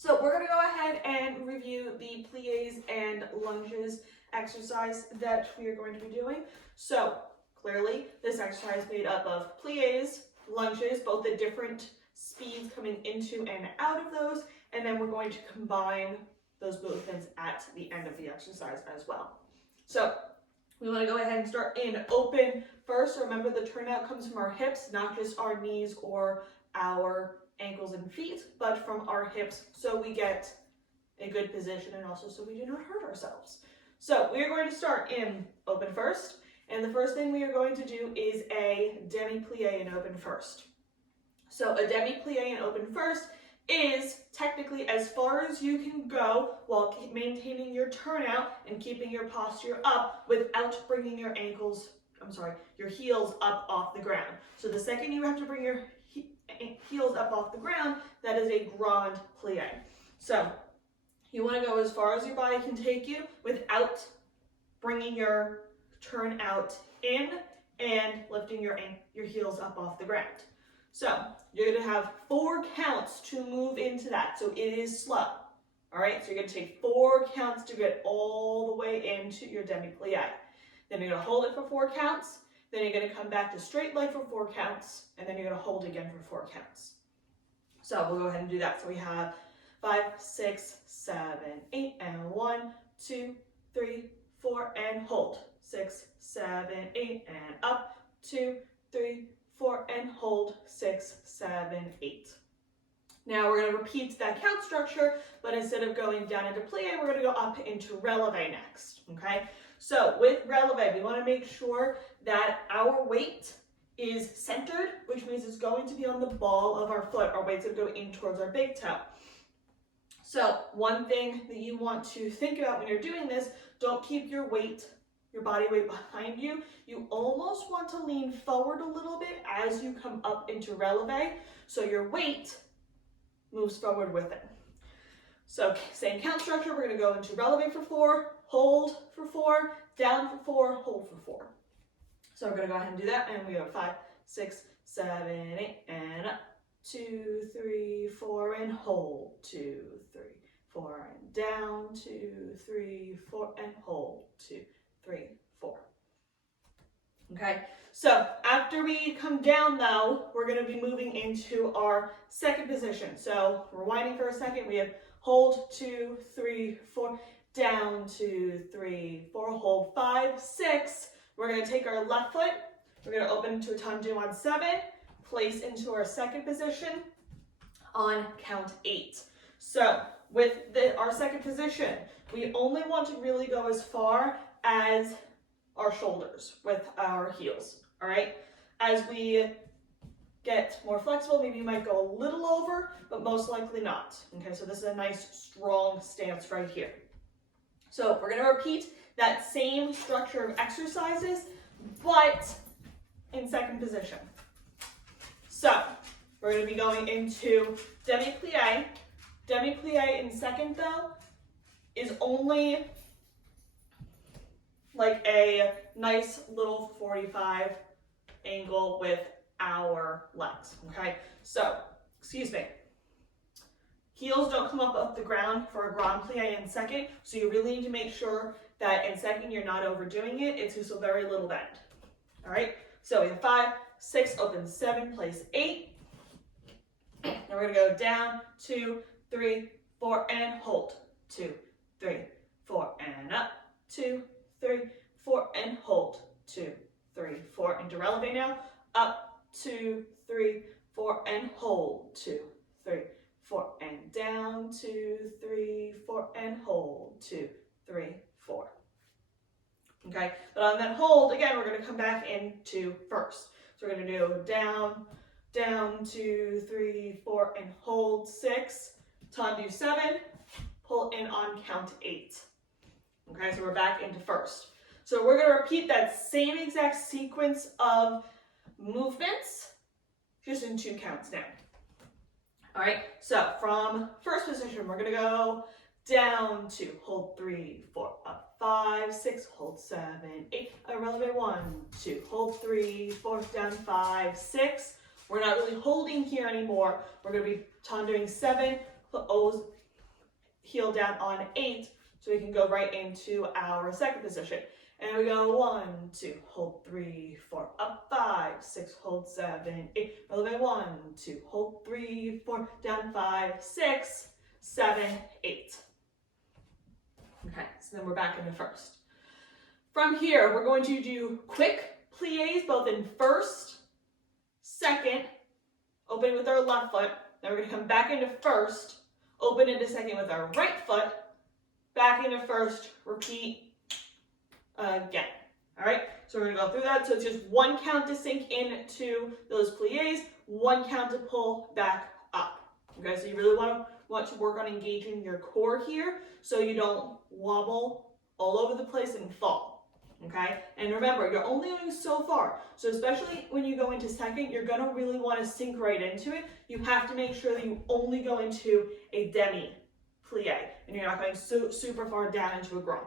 So we're going to go ahead and review the plies and lunges exercise that we are going to be doing. So clearly this exercise is made up of plies, lunges, both the different speeds coming into and out of those, and then we're going to combine those movements at the end of the exercise as well. So we want to go ahead and start in open first. Remember, the turnout comes from our hips, not just our knees or our ankles and feet, but from our hips, so we get a good position and also so we do not hurt ourselves. So we are going to start in open first, and the first thing we are going to do is a demi-plie in open first. So a demi-plie in open first is technically as far as you can go while maintaining your turnout and keeping your posture up without bringing your heels up off the ground. So the second you have to bring your heels up off the ground, that is a grand plie. So you want to go as far as your body can take you without bringing your turnout in and lifting your heels up off the ground. So you're going to have 4 counts to move into that. So it is slow. All right, so you're going to take 4 counts to get all the way into your demi-plie. Then you're going to hold it for 4 counts. Then you're going to come back to straight leg for 4 counts. And then you're going to hold again for 4 counts. So we'll go ahead and do that. So we have 5, 6, 7, 8, and 1, 2, 3, 4, and hold. 6, 7, 8, and up. 2, 3, 4, and hold. 6, 7, 8. Now we're going to repeat that count structure, but instead of going down into plie, we're going to go up into releve next, okay? So with releve, we want to make sure that our weight is centered, which means it's going to be on the ball of our foot. Our weight's going to go in towards our big toe. So one thing that you want to think about when you're doing this, don't keep your body weight behind you. You almost want to lean forward a little bit as you come up into releve, so your weight moves forward with it. So same count structure, we're going to go into releve for 4, hold for 4, down for 4, hold for 4. So we're going to go ahead and do that, and we go 5, 6, 7, 8, and up. 2, 3, 4, and hold. 2, 3, 4, and down. 2, 3, 4, and hold. 2, 3, 4. Okay, so after we come down though, we're going to be moving into our second position. So rewinding for a second, we have hold, 2, 3, 4, down, 2, 3, 4, hold, 5, 6. We're going to take our left foot, we're going to open into a tendu on 7, place into our second position on count 8. So with our second position, we only want to really go as far as our shoulders with our heels, all right? As we get more flexible, maybe you might go a little over, but most likely not. Okay, so this is a nice strong stance right here. So we're going to repeat that same structure of exercises, but in second position. So we're going to be going into demi-plie. Demi-plie in second though is only like a nice little 45 angle with our legs, okay? So, heels don't come up off the ground for a grand plie in second, so you really need to make sure that in second you're not overdoing it. It's just a very little bend, all right? So we have 5, 6, open 7, place 8. Now we're gonna go down, 2, 3, 4, and hold. 2, 3, 4, and up. 2, 3, 4, and hold. 2, 3, 4, into releve now. Up, 2, 3, 4, and hold. 2, 3, 4, and down. 2, 3, 4, and hold. 2, 3, 4. Okay, but on that hold, again, we're going to come back into first. So we're going to do down, down, 2, 3, 4, and hold 6. Tendu 7, pull in on count 8. Okay, so we're back into first. So we're going to repeat that same exact sequence of movements, just in 2 counts now. All right, so from first position, we're going to go down 2, hold 3, 4, up 5, 6, hold 7, 8, releve 1, 2, hold 3, 4, down 5, 6. We're not really holding here anymore. We're going to be tenduing 7, heel down on 8, so we can go right into our second position. And we go 1, 2, hold 3, 4, up 5, 6, hold 7, 8. Roll away 1, 2, hold 3, 4, down 5, 6, 7, 8. Okay, so then we're back into first. From here, we're going to do quick plies, both in first, second, open with our left foot. Then we're going to come back into first, open into second with our right foot, back into first, repeat again. All right, so we're going to go through that. So it's just one count to sink into those plies, one count to pull back up. Okay, so you really want to work on engaging your core here so you don't wobble all over the place and fall. Okay, and remember, you're only going so far. So especially when you go into second, you're going to really want to sink right into it. You have to make sure that you only go into a demi plie and you're not going super far down into a grand.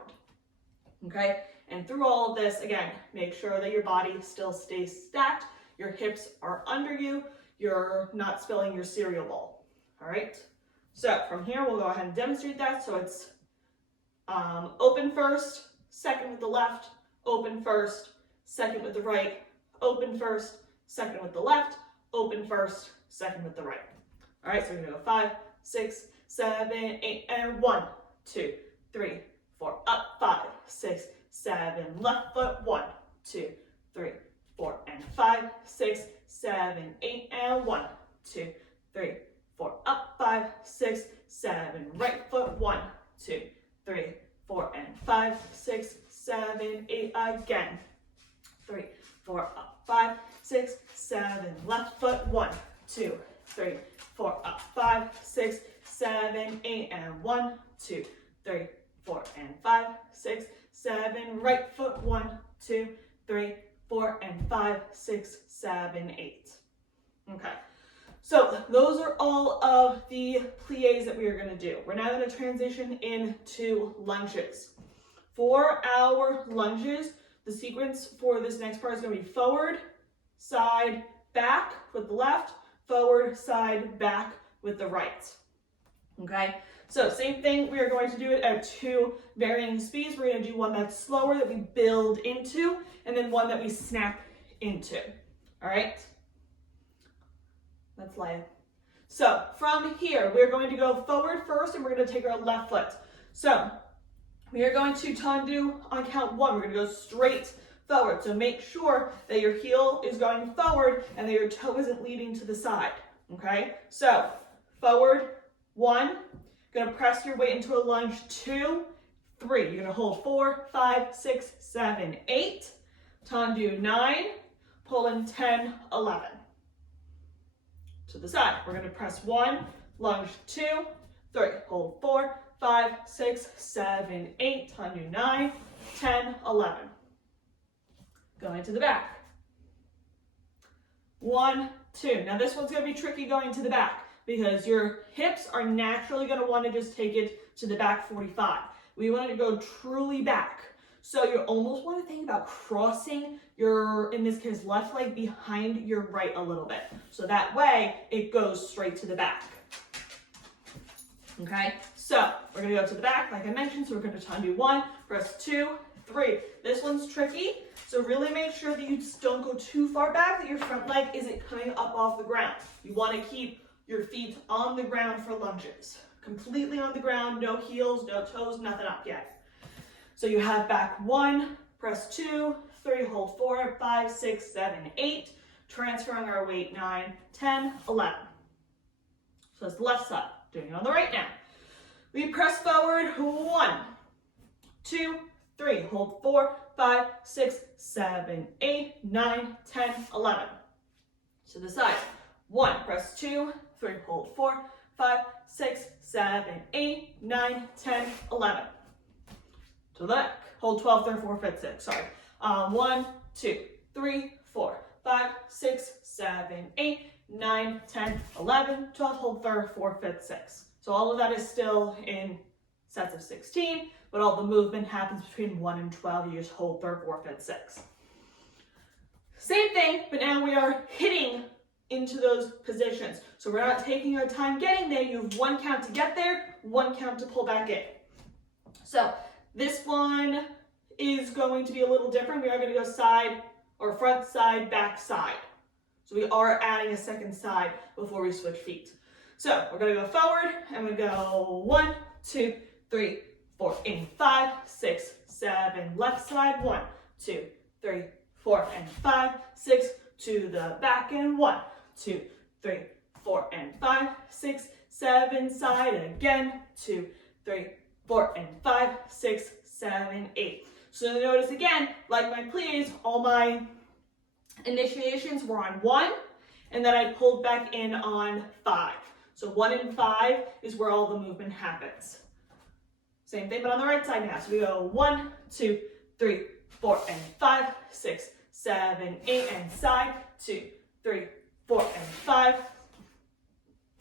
Okay, and through all of this, again, make sure that your body still stays stacked, your hips are under you, you're not spilling your cereal bowl. All right, so from here, we'll go ahead and demonstrate that. So it's open first, second with the left, open first, second with the right, open first, second with the left, open first, second with the right. All right, so we're gonna go 5, 6, 7, 8, and 1, 2, 3, 4, up 5, 6, 7, left foot, 1, 2, 3, 4, and 5, 6, 7, 8, and 1, 2, 3, 4, up 5, 6, 7, right foot, 1, 2, 3, 4, and 5, 6, 7, 8, again, 3, 4, up 5, 6, 7, left foot, 1, 2, 3, 4, up 5, 6, 7, 8, and 1, 2, 3, 4, and 5, 6, 7, right foot, 1, 2, 3, 4, and 5, 6, 7, 8. Okay, so those are all of the plies that we are going to do. We're now going to transition into lunges. For our lunges, the sequence for this next part is going to be forward, side, back with the left, forward, side, back with the right. Okay, so same thing, we are going to do it at 2 varying speeds. We're going to do one that's slower that we build into, and then one that we snap into. All right, let's lay it. So from here, we're going to go forward first, and we're going to take our left foot. So we are going to tendu on count 1. We're going to go straight forward. So make sure that your heel is going forward and that your toe isn't leading to the side. Okay, so forward, 1, going to press your weight into a lunge, 2, 3. You're going to hold 4, 5, 6, 7, 8. Tendu 9, pull in 10, 11. To the side, we're going to press 1, lunge 2, 3. Hold 4, 5, 6, 7, 8. Tendu 9, 10, 11. Going to the back. 1, 2. Now this one's going to be tricky going to the back, because your hips are naturally going to want to just take it to the back 45. We want it to go truly back. So you almost want to think about crossing your, in this case, left leg behind your right a little bit. So that way it goes straight to the back. Okay, so we're going to go to the back, like I mentioned. So we're going to tendu 1, press 2, 3. This one's tricky. So really make sure that you just don't go too far back, that your front leg isn't coming up off the ground. You want to keep your feet on the ground for lunges. Completely on the ground, no heels, no toes, nothing up yet. So you have back 1, press 2, 3, hold 4, 5, 6, 7, 8. Transferring our weight 9, 10, 11. So that's the left side. Doing it on the right now. We press forward 1, 2, 3. Hold 4, 5, 6, 7, 8, 9, 10, 11. To the side. 1, press 2, 3, hold 4, 5, 6, 7, 8, 9, 10, 11. To the back. Hold 12, 3, 4, 5, 6. Sorry. 1, 2, 3, 4, 5, 6, 7, 8, 9, 10, 11, 12, hold 3, 4, 5, 6. So all of that is still in sets of 16, but all the movement happens between 1 and 12. You just hold 3, 4, 5, 6. Same thing, but now we are hitting into those positions. So we're not taking our time getting there. You have 1 count to get there, 1 count to pull back in. So this one is going to be a little different. We are going to go side or front side, back side. So we are adding a second side before we switch feet. So we're going to go forward and we go 1, 2, 3, 4, in 5, 6, 7, left side, 1, 2, 3, 4, and 5, 6, to the back, and 1, 2, 3, 4, and 5, 6, 7, side again, 2, 3, 4, and 5, 6, 7, 8. So notice again, like my plies, all my initiations were on 1, and then I pulled back in on 5. So 1 and 5 is where all the movement happens. Same thing, but on the right side now. So we go 1, 2, 3, 4, and 5, 6, 7, 8, and side, 2, 3, 4, and 5,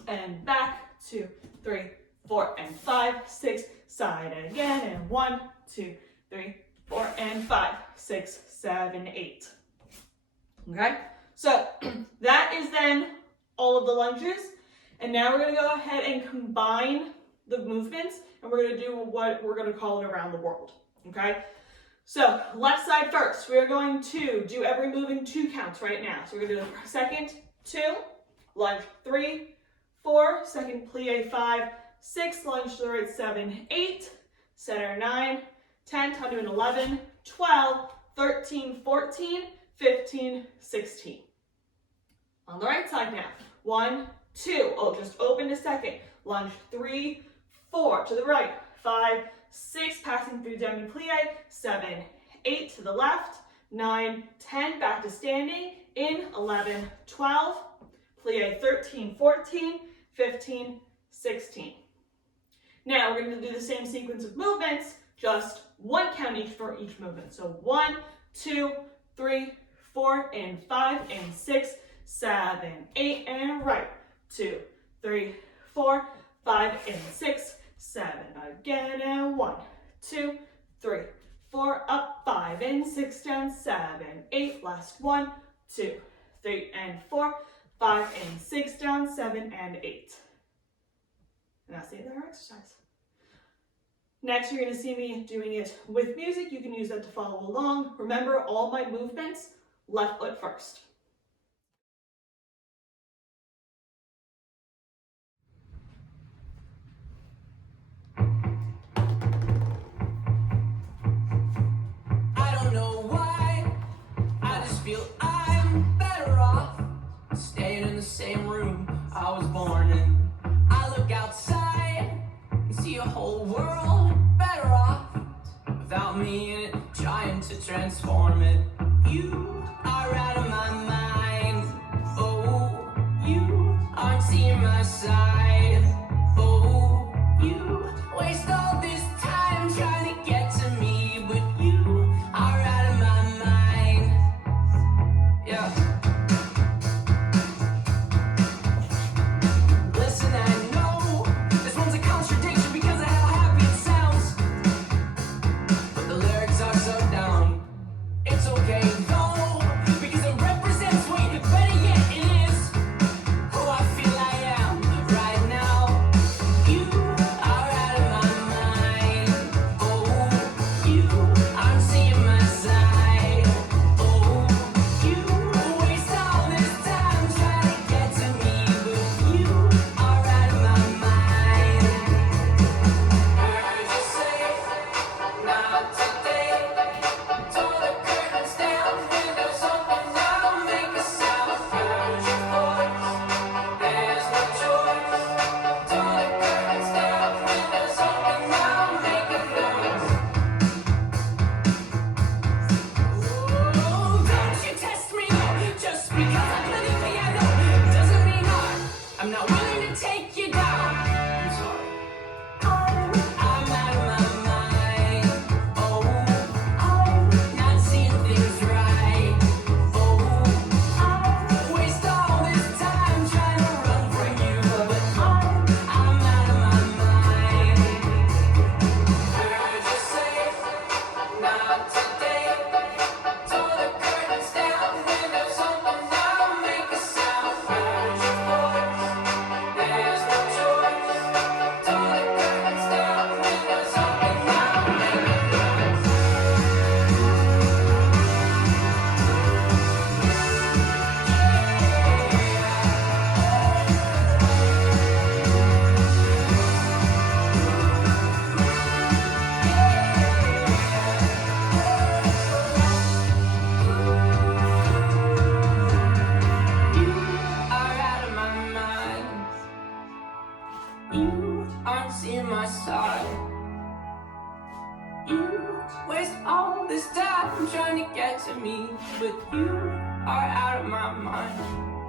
and back, 2, 3, 4, and 5, 6, side again, and 1, 2, 3, 4, and 5, 6, 7, 8. Okay, so that is then all of the lunges, and now we're going to go ahead and combine the movements, and we're going to do what we're going to call it around the world. Okay, so left side first. We are going to do every move in 2 counts right now. So we're going to do the second 2, lunge 3, 4, second plie 5, 6, lunge to the right 7, 8, center 9, 10, time to an 11, 12, 13, 14, 15, 16. On the right side now, 1, 2, oh, just open a second, lunge 3, 4, to the right, 5, 6, passing through demi-plie, 7, 8, to the left, 9, 10, back to standing, in, 11, 12, plie 13, 14, 15, 16. Now we're going to do the same sequence of movements, just 1 count each for each movement. So 1, 2, 3, 4, and 5, and 6, 7, 8, and right, 2, 3, 4, 5, and 6, 7, again, and 1, 2, 3, 4, up, 5, and 6, down, 7, 8, last 1, 2, 3, and 4, 5, and 6, down, 7, and 8. And that's the end of our exercise. Next, you're going to see me doing it with music. You can use that to follow along. Remember, all my movements, left foot first. I don't know why, I just feel I'm better off staying in the same room I was born in. I look outside and see a whole world better off without me in it, trying to transform it. You are out of my mind. Oh, you aren't seeing my side. Oh, you waste all this time trying to get to me, but you are out of my mind. Yeah. Listen, I know this one's a contradiction because of how happy it sounds, but the lyrics are so dumb. It's okay though, waste all this time trying to get to me, but you are out of my mind.